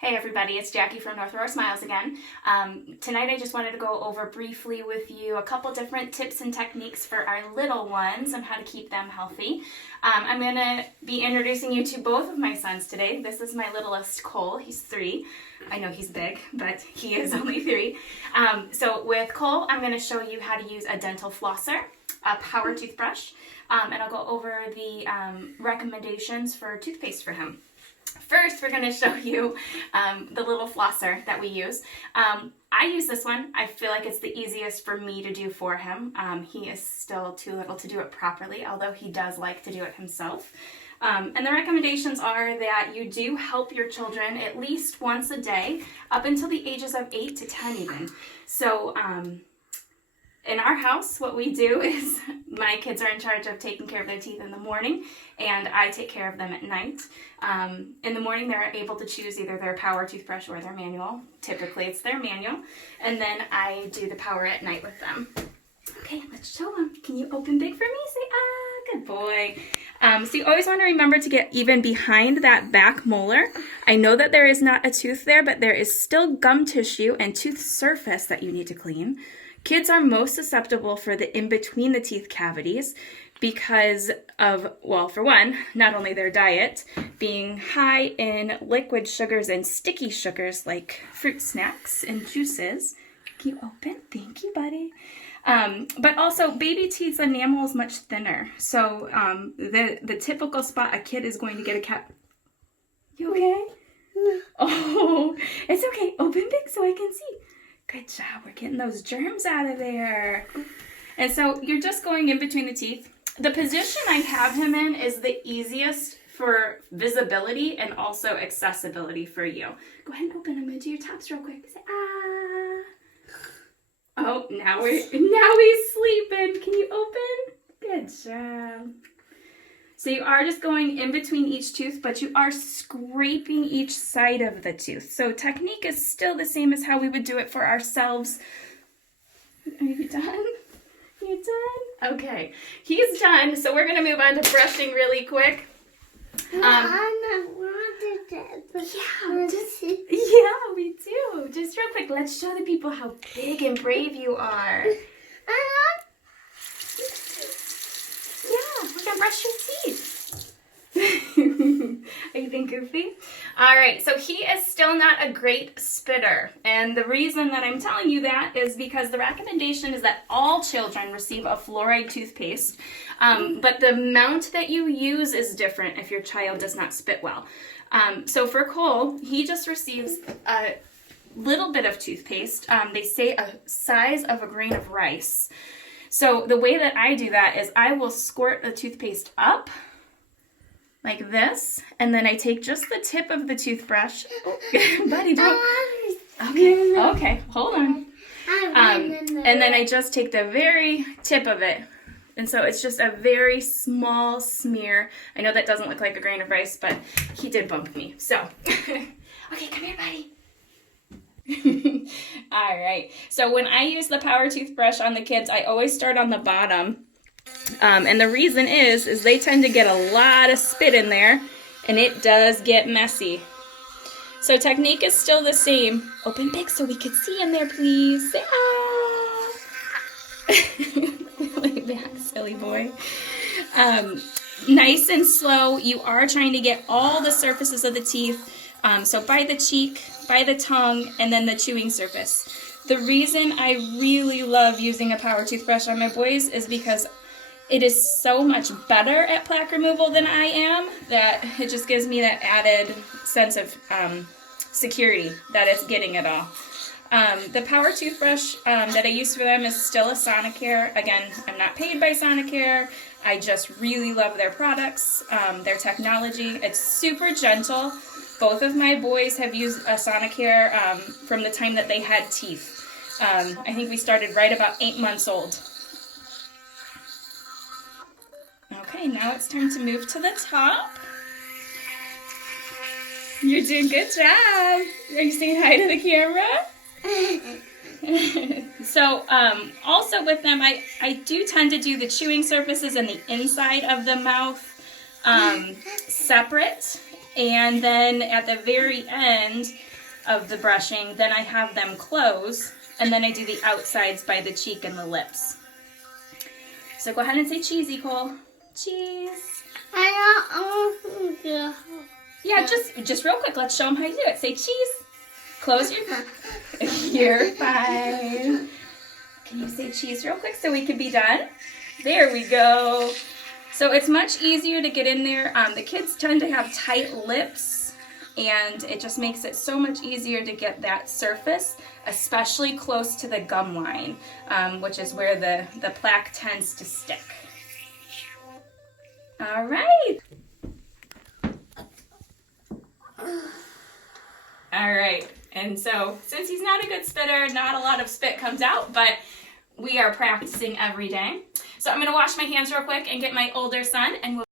Hey everybody, it's Jackie from North Aurora Smiles again. Tonight I just wanted to go over briefly with you a couple different tips and techniques for our little ones on how to keep them healthy. I'm going to be introducing you to both of my sons today. This is my littlest, Cole. He's 3. I know he's big, but he is only 3. So with Cole, I'm going to show you how to use a dental flosser, a power toothbrush, and I'll go over the recommendations for toothpaste for him. First, we're going to show you the little flosser that we use. I use this one. I feel like it's the easiest for me to do for him. He is still too little to do it properly, although he does like to do it himself. And the recommendations are that you do help your children at least once a day, up until the ages of 8 to 10 even. So in our house, what we do is my kids are in charge of taking care of their teeth in the morning, and I take care of them at night. In the morning, they're able to choose either their power toothbrush or their manual. Typically, it's their manual. And then I do the power at night with them. Okay, let's show them. Can you open big for me? Say, ah, good boy. So you always want to remember to get even behind that back molar. I know that there is not a tooth there, but there is still gum tissue and tooth surface that you need to clean. Kids are most susceptible for the in-between the teeth cavities because of, well, for one, not only their diet, being high in liquid sugars and sticky sugars like fruit snacks and juices. Can you open? Thank you, buddy. But also, baby teeth's enamel is much thinner. So the typical spot a kid is going to get a cat. You okay? Oh, it's okay. Open big so I can see. Good job. We're getting those germs out of there. And so you're just going in between the teeth. The position I have him in is the easiest for visibility and also accessibility for you. Go ahead and open. I'm going to do your tops real quick. Say, ah. Oh, now he's sleeping. Can you open? Good job. So you are just going in between each tooth, but you are scraping each side of the tooth. So technique is still the same as how we would do it for ourselves. Are you done? You done? Okay, he's done. So we're going to move on to brushing really quick. Yeah, we do. Just real quick, let's show the people how big and brave you are. Yeah, we're going to brush your teeth. Are you being goofy? All right, so he is still not a great spitter. And the reason that I'm telling you that is because the recommendation is that all children receive a fluoride toothpaste. But the amount that you use is different if your child does not spit well. So for Cole, he just receives a little bit of toothpaste. They say a size of a grain of rice. So the way that I do that is I will squirt the toothpaste up like this, and then I take just the tip of the toothbrush. Oh, buddy, don't. Okay, hold on. And then I just take the very tip of it. And so it's just a very small smear. I know that doesn't look like a grain of rice, but he did bump me. So, okay, come here, buddy. All right. So when I use the power toothbrush on the kids, I always start on the bottom. And the reason is they tend to get a lot of spit in there, and it does get messy. So technique is still the same. Open big so we can see in there, please. Say ah. Lay back, silly boy. Nice and slow. You are trying to get all the surfaces of the teeth. So by the cheek, by the tongue, and then the chewing surface. The reason I really love using a power toothbrush on my boys is because it is so much better at plaque removal than I am that it just gives me that added sense of security that it's getting it all. The power toothbrush that I use for them is still a Sonicare. Again, I'm not paid by Sonicare. I just really love their products, their technology. It's super gentle. Both of my boys have used a Sonicare from the time that they had teeth. I think we started right about 8 months old. Okay, now it's time to move to the top. You're doing a good job. Are you saying hi to the camera? So, also with them, I do tend to do the chewing surfaces and the inside of the mouth separate. And then at the very end of the brushing, then I have them close, and then I do the outsides by the cheek and the lips. So go ahead and say cheese, Cole. Cheese. Yeah, just real quick, let's show them how you do it. Say cheese. Close your mouth. You're fine. Can you say cheese real quick so we can be done? There we go. So it's much easier to get in there. The kids tend to have tight lips, and it just makes it so much easier to get that surface, especially close to the gum line, which is where the plaque tends to stick. All right. All right. And so since he's not a good spitter, not a lot of spit comes out, but we are practicing every day. So I'm going to wash my hands real quick and get my older son, and we'll